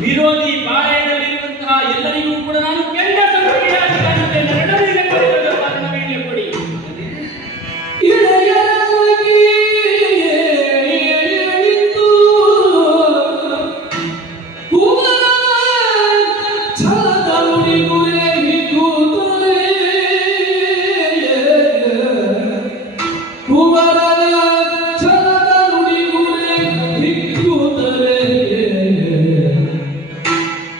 ವಿರೋಧಿ ಪಾಳೆಯದಲ್ಲಿರುವಂತಹ ಎಲ್ಲರಿಗೂ ಕೂಡ ನಾನು ಕೆಂಡ ಸಂಖ್ಯೆಯಾಗಿ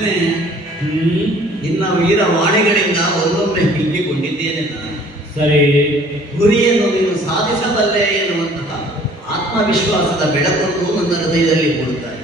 ಮಗನೇ ನಿನ್ನ ವೀರವಾಣಿಗಳಿಂದ ಒಂದೊಮ್ಮೆ ಹಿಂಗಿಕೊಂಡಿದ್ದೇನೆ ನಾನು. ಸರಿ. ಗುರಿಯನ್ನು ನೀನು ಸಾಧಿಸಬಲ್ಲೆ ಎನ್ನುವಂತಹ ಆತ್ಮವಿಶ್ವಾಸದ ಬೆಳಕನ್ನು ನನ್ನ ಹೃದಯದಲ್ಲಿ ಕೊಡುತ್ತಾರೆ